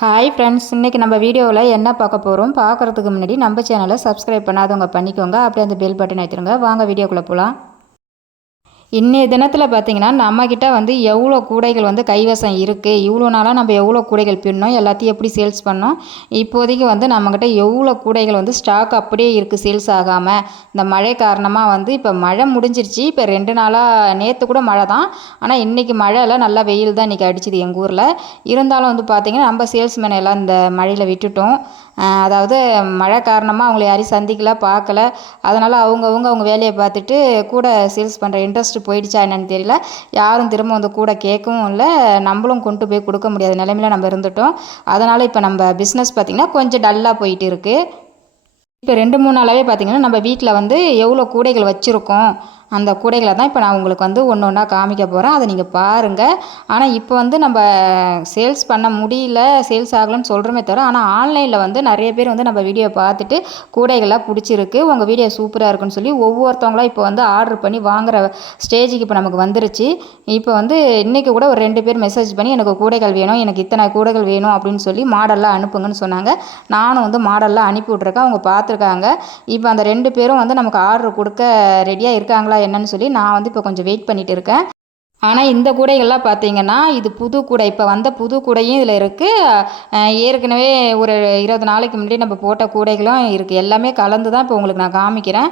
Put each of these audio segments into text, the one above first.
Hi friends, இன்றைக்கி நம்ம வீடியோவில் என்ன பார்க்க போகிறோம் பார்க்குறதுக்கு முன்னாடி நம்ம சேனலை சப்ஸ்கிரைப் பண்ணாதவங்க பண்ணிக்கோங்க. அப்படியே அந்த பெல் பட்டன் ஏற்றிடுங்க. வாங்க வீடியோக்குள்ளே போகலாம். இன்றைய தினத்தில் பார்த்திங்கன்னா நம்மக்கிட்ட எவ்வளோ கூடைகள் கைவசம் இருக்குது, இவ்வளோ நாளாக நம்ம எவ்வளோ கூடைகள் பின்னோம், எல்லாத்தையும் எப்படி சேல்ஸ் பண்ணோம், இப்போதைக்கு நம்மக்கிட்ட எவ்வளோ கூடைகள் ஸ்டாக் அப்படியே இருக்குது சேல்ஸ் ஆகாமல். இந்த மழை காரணமாக இப்போ மழை முடிஞ்சிருச்சு. இப்போ 2 நாளாக நேற்று கூட மழை தான், ஆனால் இன்றைக்கி மழை எல்லாம் நல்லா வெயில் தான் இன்றைக்கி அடிச்சுது எங்கள் ஊரில். இருந்தாலும் பார்த்திங்கன்னா நம்ம சேல்ஸ்மேன் எல்லாம் இந்த மழையில் விட்டுட்டோம். அதாவது மழை காரணமாக அவங்கள யாரையும் சந்திக்கல, பார்க்கல. அதனால் அவங்க வேலையை பார்த்துட்டு கூட சேல்ஸ் பண்ணுற இன்ட்ரெஸ்ட் போயிடுச்சா என்னன்னு தெரியல. யாரும் திரும்ப கூட கேட்கவும் இல்லை, நம்மளும் கொண்டு போய் கொடுக்க முடியாத நிலைமையில் நம்ம இருந்துட்டோம். அதனால் இப்போ நம்ம பிஸ்னஸ் பார்த்திங்கன்னா கொஞ்சம் டல்லாக போயிட்டு இருக்குது. இப்போ 2-3 நாளாகவே பார்த்திங்கன்னா நம்ம வீட்டில் எவ்வளோ கூடைகள் வச்சுருக்கோம், அந்த கூடைகளை தான் இப்போ நான் உங்களுக்கு ஒன்று ஒன்றா காமிக்க போகிறேன். அதை நீங்கள் பாருங்கள். ஆனால் இப்போ நம்ம சேல்ஸ் பண்ண முடியல, சேல்ஸ் ஆகலைன்னு சொல்கிறோமே தவிர, ஆனால் ஆன்லைனில் நிறைய பேர் நம்ம வீடியோ பார்த்துட்டு கூடைகள்லாம் பிடிச்சிருக்கு, உங்கள் வீடியோ சூப்பராக இருக்குன்னு சொல்லி ஒவ்வொருத்தவங்களாம் இப்போ ஆர்டர் பண்ணி வாங்குகிற ஸ்டேஜுக்கு இப்போ நமக்கு வந்துருச்சு. இப்போ இன்றைக்கி கூட ஒரு 2 பேர் மெசேஜ் பண்ணி எனக்கு கூடைகள் வேணும், எனக்கு இத்தனை கூடைகள் வேணும் அப்படின்னு சொல்லி மாடல்லாம் அனுப்புங்கன்னு சொன்னாங்க. நானும் மாடல்லாம் அனுப்பி விட்ருக்கேன். அவங்க பார்த்துருக்காங்க. இப்போ அந்த 2 பேரும் நமக்கு ஆர்டர் கொடுக்க ரெடியாக இருக்காங்களா என்னன்னு சொல்லி நான் இப்போ கொஞ்சம் வெயிட் பண்ணிட்டு இருக்கேன். ஆனால் இந்த கூடைகள்லாம் பார்த்தீங்கன்னா இது புது கூடை, இப்போ வந்த புது கூடையும் இதில் இருக்குது. ஏற்கனவே ஒரு 20 நாளைக்கு முன்னாடி நம்ம போட்ட கூடைகளும் இருக்குது. எல்லாமே கலந்து தான் இப்போ உங்களுக்கு நான் காமிக்கிறேன்.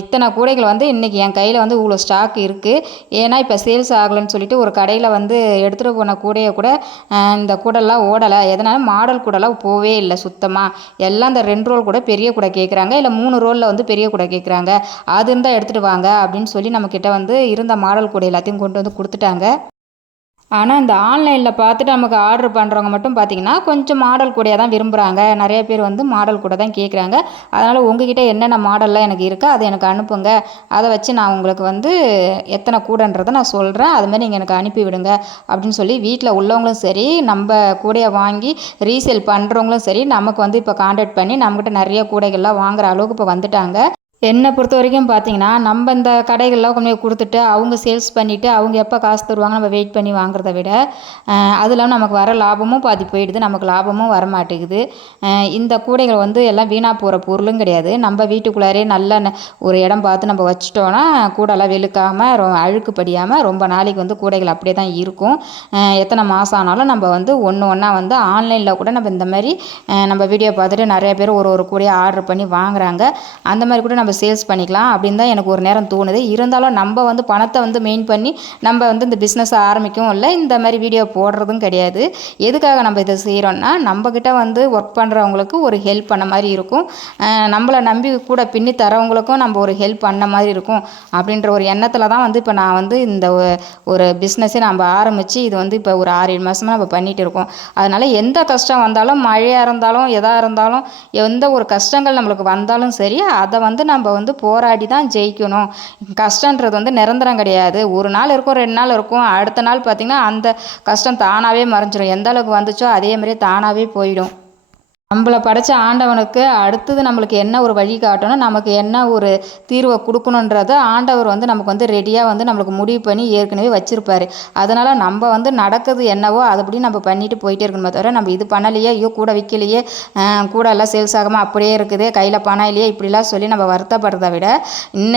இத்தனை கூடைகள் இன்றைக்கி என் கையில் இவ்வளோ ஸ்டாக் இருக்குது. ஏன்னா இப்போ சேல்ஸ் ஆகலைன்னு சொல்லிட்டு ஒரு கடையில் எடுத்துகிட்டு போன கூடையை கூட இந்த கூடெல்லாம் ஓடலை. எதனால மாடல் கூடெல்லாம் போவே இல்லை சுத்தமாக. எல்லாம் இந்த 2 ரோல் கூட பெரிய கூடை கேட்குறாங்க, இல்லை 3 ரோலில் பெரிய கூடை கேட்குறாங்க. அது இருந்தால் எடுத்துகிட்டு வாங்க அப்படின்னு சொல்லி நம்மக்கிட்ட இருந்த மாடல் கூடை எல்லாத்தையும் கொண்டு கொடுத்துட்டாங்க. ஆனால் இந்த ஆன்லைனில் பார்த்துட்டு நமக்கு ஆர்டர் பண்ணுறவங்க மட்டும் பார்த்திங்கன்னா கொஞ்சம் மாடல் கூடையாக தான் விரும்புகிறாங்க. நிறைய பேர் மாடல் கூட தான் கேட்குறாங்க. அதனால் உங்ககிட்ட என்னென்ன மாடல்லாம் எனக்கு இருக்கோ அதை எனக்கு அனுப்புங்க. அதை வச்சு நான் உங்களுக்கு எத்தனை கூடைன்றதை நான் சொல்கிறேன், அதுமாதிரி நீங்கள் எனக்கு அனுப்பி விடுங்க அப்படின்னு சொல்லி வீட்டில் உள்ளவங்களும் சரி, நம்ம கூடையை வாங்கி ரீசேல் பண்ணுறவங்களும் சரி, நமக்கு இப்போ கான்டாக்ட் பண்ணி நம்மக்கிட்ட நிறைய கூடைகள்லாம் வாங்குகிற அளவுக்கு இப்போ வந்துட்டாங்க. என்னை பொறுத்த வரைக்கும் பார்த்தீங்கன்னா, நம்ம இந்த கடைகள்லாம் கொண்டு போய் கொடுத்துட்டு அவங்க சேல்ஸ் பண்ணிவிட்டு அவங்க எப்போ காசு தருவாங்க நம்ம வெயிட் பண்ணி வாங்குறத விட, அதில் நமக்கு வர லாபமும் பாதி போயிடுது, நமக்கு லாபமும் வரமாட்டேங்குது. இந்த கூடைகள் எல்லாம் வீணாக போகிற பொருளும் கிடையாது. நம்ம வீட்டுக்குள்ளாரே நல்ல ஒரு இடம் பார்த்து நம்ம வச்சிட்டோன்னா கூடெல்லாம் வெளுக்காமல் அழுக்கு படியாமல் ரொம்ப நாளைக்கு கூடைகள் அப்படியே தான் இருக்கும். எத்தனை மாதம் ஆனாலும் நம்ம ஒன்று ஒன்றா ஆன்லைனில் கூட நம்ம இந்த மாதிரி நம்ம வீடியோ பார்த்துட்டு நிறைய பேர் ஒரு கூடையை ஆர்டர் பண்ணி வாங்குகிறாங்க. அந்த மாதிரி கூட நம்ம சேல்ஸ் பண்ணிக்கலாம் அப்படின்னு தான் எனக்கு ஒரு நேரம் தோணுது. இருந்தாலும் நம்ம பணத்தை மெயின் பண்ணி நம்ம இந்த பிஸ்னஸை ஆரம்பிக்கவும் இல்லை, இந்த மாதிரி வீடியோ போடுறதும் கிடையாது. எதுக்காக நம்ம இதை செய்கிறோன்னா, நம்மக்கிட்ட ஒர்க் பண்ணுறவங்களுக்கு ஒரு ஹெல்ப் பண்ண மாதிரி இருக்கும், நம்மளை நம்பி கூட பின்னி தரவங்களுக்கும் நம்ம ஒரு ஹெல்ப் பண்ண மாதிரி இருக்கும் அப்படின்ற ஒரு எண்ணத்தில் தான் இப்போ நான் இந்த ஒரு பிஸ்னஸே நம்ம ஆரம்பித்து இது இப்போ ஒரு 6-7 மாதமாக நம்ம பண்ணிகிட்டு இருக்கோம். அதனால் எந்த கஷ்டம் வந்தாலும், மழையாக இருந்தாலும், எதாக இருந்தாலும், எந்த ஒரு கஷ்டங்கள் நம்மளுக்கு வந்தாலும் சரி, அதை நம்ம போராடி தான் ஜெயிக்கணும். கஷ்டன்றது நிரந்தரம் கிடையாது. ஒரு நாள் இருக்கும், 2 நாள் இருக்கும், அடுத்த நாள் பார்த்திங்கன்னா அந்த கஷ்டம் தானாகவே மறைஞ்சிடும். எந்த அளவுக்கு வந்துச்சோ அதே மாதிரியே தானாகவே போயிடும். நம்மளை படைச்ச ஆண்டவனுக்கு அடுத்தது நம்மளுக்கு என்ன ஒரு வழி காட்டணும், நமக்கு என்ன ஒரு தீர்வை கொடுக்கணுன்றதை ஆண்டவர் நமக்கு ரெடியாக நம்மளுக்கு முடிவு பண்ணி ஏற்கனவே வச்சுருப்பார். அதனால் நம்ம நடக்குது என்னவோ அதுபடி நம்ம பண்ணிட்டு போயிட்டே இருக்கணுமே தவிர, நம்ம இது பண்ணலையே, ஐயோ கூட விற்கலையே, கூட எல்லாம் சேல்ஸ் ஆகாமல் அப்படியே இருக்குது, கையில் பணம் இல்லையே, இப்படிலாம் சொல்லி நம்ம வருத்தப்படுறதை விட,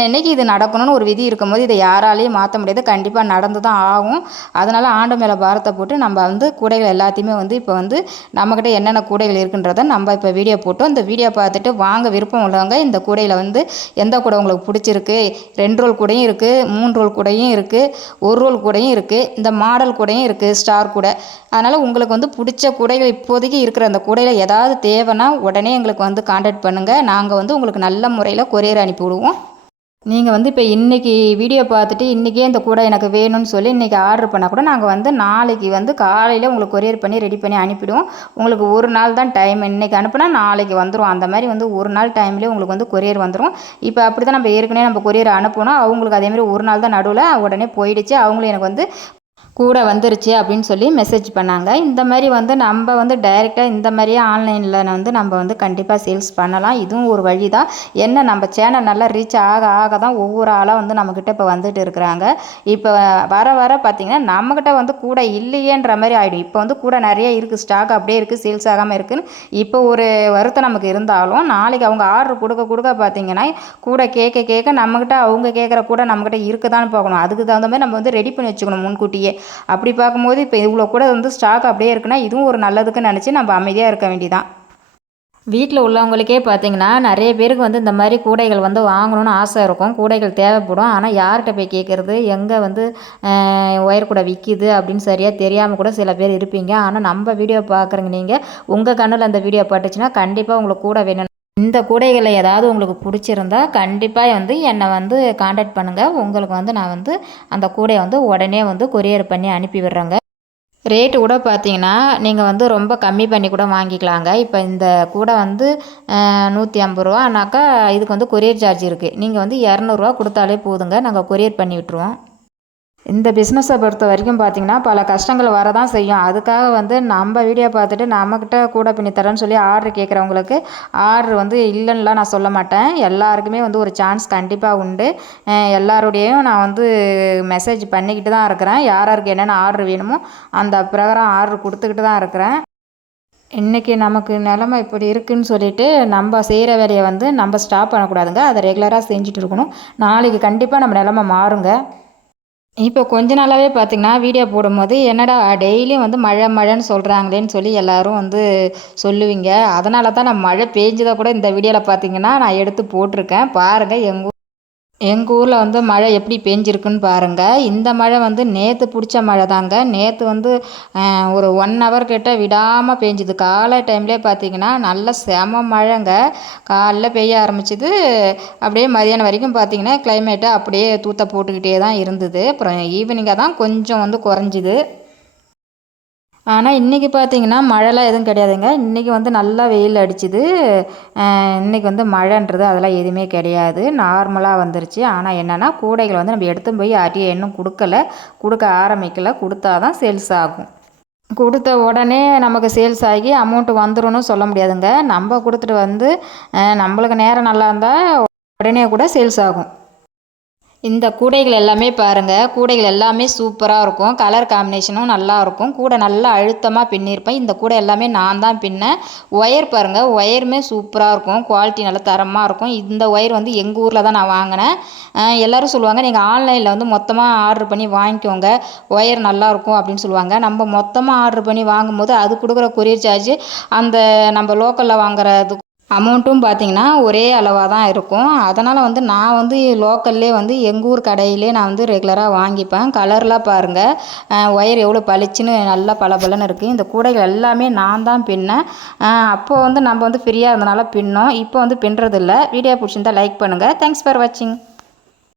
இன்னைக்கு இது நடக்கணும்னு ஒரு விதி இருக்கும்போது இதை யாராலையும் மாற்ற முடியாது, கண்டிப்பாக நடந்து தான் ஆகும். அதனால் ஆண்டு மேலே பாரத்தை போட்டு நம்ம கூடைகள் எல்லாத்தையுமே இப்போ நம்மக்கிட்ட என்னென்ன கூடைகள் இருக்குன்றதை நம்ம இப்போ வீடியோ போட்டோம். இந்த வீடியோ பார்த்துட்டு வாங்க விருப்பம் உள்ளவங்க இந்த கூடையில் எந்த கூடை உங்களுக்கு பிடிச்சிருக்கு, 2 ரோல் கூடையும் இருக்குது, 3 ரோல் கூடையும் இருக்குது, 1 ரோல் கூடையும் இருக்குது, இந்த மாடல் கூடையும் இருக்குது, ஸ்டார் கூடை. அதனால் உங்களுக்கு பிடிச்ச கூடைகள் இப்போதைக்கு இருக்கிற அந்த கூடையில் ஏதாவது தேவைன்னா உடனே எங்களுக்கு கான்டாக்ட் பண்ணுங்கள். நாங்கள் உங்களுக்கு நல்ல முறையில் கொரியர் அனுப்பி விடுவோம். நீங்கள் இப்போ இன்றைக்கி வீடியோ பார்த்துட்டு இன்றைக்கே இந்த கூடை எனக்கு வேணும்னு சொல்லி இன்றைக்கி ஆர்டர் பண்ணால் கூட நாங்கள் நாளைக்கு காலையில் உங்களுக்கு கொரியர் பண்ணி ரெடி பண்ணி அனுப்பிடுவோம். உங்களுக்கு ஒரு நாள் தான் டைம், இன்றைக்கி அனுப்புனா நாளைக்கு வந்துடும். அந்த மாதிரி ஒரு நாள் டைம்லேயே உங்களுக்கு கொரியர் வந்துடும். இப்போ அப்படி தான் நம்ம ஏற்கனவே நம்ம கொரியர் அனுப்பணும், அவங்களுக்கு அதேமாதிரி ஒரு நாள் தான் நடுவில் உடனே போயிடுச்சு. அவங்களும் எனக்கு கூட வந்துருச்சு அப்படின்னு சொல்லி மெசேஜ் பண்ணாங்க. இந்த மாதிரி வந்து நம்ம வந்து டைரெக்டாக இந்த மாதிரியே ஆன்லைனில் வந்து நம்ம வந்து கண்டிப்பாக சேல்ஸ் பண்ணலாம். இதுவும் ஒரு வழி தான். என்ன நம்ம சேனல் நல்லா ரீச் ஆக ஆக தான் ஒவ்வொரு ஆளாக வந்து நம்மக்கிட்ட இப்போ வந்துட்டு இருக்கிறாங்க. இப்போ வர வர பார்த்திங்கன்னா நம்மக்கிட்ட வந்து கூட இல்லையேன்ற மாதிரி ஆகிடும். இப்போ வந்து கூட நிறைய இருக்குது, ஸ்டாக் அப்படியே இருக்குது, சேல்ஸ் ஆகாமல் இருக்குதுன்னு இப்போ ஒரு வருத்தம் நமக்கு இருந்தாலும், நாளைக்கு அவங்க ஆர்டர் கொடுக்க கொடுக்க பார்த்திங்கன்னா கூட கேட்க கேட்க நம்மக்கிட்ட அவங்க கேட்குற கூட நம்மக்கிட்ட இருக்குதான்னு பார்க்கணும். அதுக்கு தகுந்த மாதிரி நம்ம வந்து ரெடி பண்ணி வச்சுக்கணும் முன்கூட்டியே. அப்படி பார்க்கும்போது இப்போ இவ்வளோ கூட வந்து ஸ்டாக் அப்படியே இருக்குன்னா இதுவும் ஒரு நல்லதுக்குன்னு நினச்சி நம்ம அமைதியாக இருக்க வேண்டியதான். வீட்டில் உள்ளவங்களுக்கே பார்த்திங்கன்னா நிறைய பேருக்கு வந்து இந்த மாதிரி கூடைகள் வந்து வாங்கணும்னு ஆசை இருக்கும், கூடைகள் தேவைப்படும். ஆனால் யார்கிட்ட போய் கேட்குறது, எங்கே வந்து ஒயர் கூடை விற்கிது அப்படின்னு சரியாக தெரியாமல் கூட சில பேர் இருப்பீங்க. ஆனால் நம்ம வீடியோ பார்க்குறீங்க, நீங்கள் உங்கள் கண்ணில் அந்த வீடியோ பட்டுச்சுன்னா கண்டிப்பாக உங்களுக்கு கூட வேணும். இந்த கூடைகளை ஏதாவது உங்களுக்கு பிடிச்சிருந்தா கண்டிப்பாக வந்து என்னை வந்து காண்டாக்ட் பண்ணுங்கள். உங்களுக்கு வந்து நான் வந்து அந்த கூடையை வந்து உடனே வந்து கொரியர் பண்ணி அனுப்பி விடுறேங்க. ரேட்டு கூட பார்த்தீங்கன்னா நீங்கள் வந்து ரொம்ப கம்மி பண்ணி கூட வாங்கிக்கலாங்க. இப்போ இந்த கூடை வந்து 150 ரூபானாக்கா இதுக்கு வந்து கொரியர் சார்ஜ் இருக்குது. நீங்கள் வந்து 200 கொடுத்தாலே போதுங்க, நாங்கள் கொரியர் பண்ணி விட்டுருவோம். இந்த பிஸ்னஸை பொறுத்த வரைக்கும் பார்த்திங்கன்னா பல கஷ்டங்கள் வரதான் செய்யும். அதுக்காக வந்து நம்ம வீடியோ பார்த்துட்டு நம்மக்கிட்ட கூட பின்னி தரேன்னு சொல்லி ஆர்டர் கேட்குறவங்களுக்கு ஆர்டர் வந்து இல்லைன்னுலாம் நான் சொல்ல மாட்டேன். எல்லாருக்குமே வந்து ஒரு சான்ஸ் கண்டிப்பாக உண்டு. எல்லாருடையும் நான் வந்து மெசேஜ் பண்ணிக்கிட்டு தான் இருக்கிறேன். யாருக்கு என்னென்ன ஆர்டர் வேணுமோ அந்த பிரகாரம் ஆர்டர் கொடுத்துக்கிட்டு தான் இருக்கிறேன். இன்றைக்கி நமக்கு நிலமை இப்படி இருக்குதுன்னு சொல்லிவிட்டு நம்ம செய்கிற வேலையை வந்து நம்ம ஸ்டாப் பண்ணக்கூடாதுங்க. அதை ரெகுலராக செஞ்சுட்டு இருக்கணும். நாளைக்கு கண்டிப்பாக நம்ம நிலமை மாறுங்க. இப்போ கொஞ்ச நாளாகவே பார்த்திங்கன்னா வீடியோ போடும்போது என்னடா டெய்லியும் வந்து மழை மழைன்னு சொல்கிறாங்களேன்னு சொல்லி எல்லோரும் வந்து சொல்லுவீங்க. அதனால தான் நான் மழை பெஞ்சதை கூட இந்த வீடியோவில் பார்த்திங்கன்னா நான் எடுத்து போட்டிருக்கேன். பாருங்கள் எங்கள் ஊரில் வந்து மழை எப்படி பெஞ்சிருக்குன்னு பாருங்கள். இந்த மழை வந்து நேற்று பிடிச்ச மழை தாங்க. நேற்று வந்து ஒரு 1 ஹவர் கிட்ட விடாமல் பெஞ்சுது. காலை டைம்லேயே பார்த்திங்கன்னா நல்ல செம மழைங்க. காலைல பெய்ய ஆரம்பிச்சிது, அப்படியே மதியானம் வரைக்கும் பார்த்திங்கன்னா கிளைமேட்டை அப்படியே தூத்த போட்டுக்கிட்டே தான் இருந்தது. அப்புறம் ஈவினிங்காக தான் கொஞ்சம் வந்து குறைஞ்சிது. ஆனால் இன்றைக்கி பார்த்திங்கன்னா மழைலாம் எதுவும் கிடையாதுங்க. இன்றைக்கி வந்து நல்லா வெயில் அடிச்சுது. இன்றைக்கி வந்து மழைன்றது அதெல்லாம் எதுவுமே கிடையாது, நார்மலாக வந்துருச்சு. ஆனால் என்னென்னா கூடைகள் வந்து நம்ம எடுத்து போய் யார்ட்டையும் இன்னும் கொடுக்க ஆரம்பிக்கல. கொடுத்தா தான் சேல்ஸ் ஆகும். கொடுத்த உடனே நமக்கு சேல்ஸ் ஆகி அமௌண்ட்டு வந்துடும்னு சொல்ல முடியாதுங்க. நம்ம கொடுத்துட்டு வந்து நம்மளுக்கு நேரம் நல்லா இருந்தால் உடனே கூட சேல்ஸ் ஆகும். இந்த கூடைகள் எல்லாமே பாருங்கள், கூடைகள் எல்லாமே சூப்பராக இருக்கும். கலர் காம்பினேஷனும் நல்லாயிருக்கும். கூடை நல்லா அழுத்தமாக பின்னிருப்பேன். இந்த கூடை எல்லாமே நான் தான் பின்னேன். ஒயர் பாருங்கள், ஒயருமே சூப்பராக இருக்கும், குவாலிட்டி நல்லா தரமாக இருக்கும். இந்த ஒயர் வந்து எங்கள் ஊரில் தான் நான் வாங்கினேன். எல்லோரும் சொல்லுவாங்க நீங்கள் ஆன்லைனில் வந்து மொத்தமாக ஆர்டர் பண்ணி வாங்கிக்கோங்க, ஒயர் நல்லாயிருக்கும் அப்படின்னு சொல்லுவாங்க. நம்ம மொத்தமாக ஆர்டர் பண்ணி வாங்கும்போது அது கொடுக்குற கொரியர் சார்ஜ் அந்த நம்ம லோக்கலில் வாங்குறது அமௌண்ட்டும் பார்த்திங்கன்னா ஒரே அளவாக தான் இருக்கும். அதனால் வந்து நான் வந்து லோக்கல்லே வந்து எங்கள் ஊர் கடையிலே நான் வந்து ரெகுலராக வாங்கிப்பேன். கலர்லாம் பாருங்கள், ஒயர் எவ்வளோ பளிச்சுன்னு நல்லா பளபளன்னு இருக்குது. இந்த கூடைகள் எல்லாமே நான் தான் பின்னேன். அப்போது வந்து நம்ம வந்து ஃப்ரீயாக இருந்தனால பின்னோம். இப்போ வந்து பின்னுறதில்ல. வீடியோ பிடிச்சிருந்தா லைக் பண்ணுங்கள். தேங்க்ஸ் ஃபார் வாட்சிங்.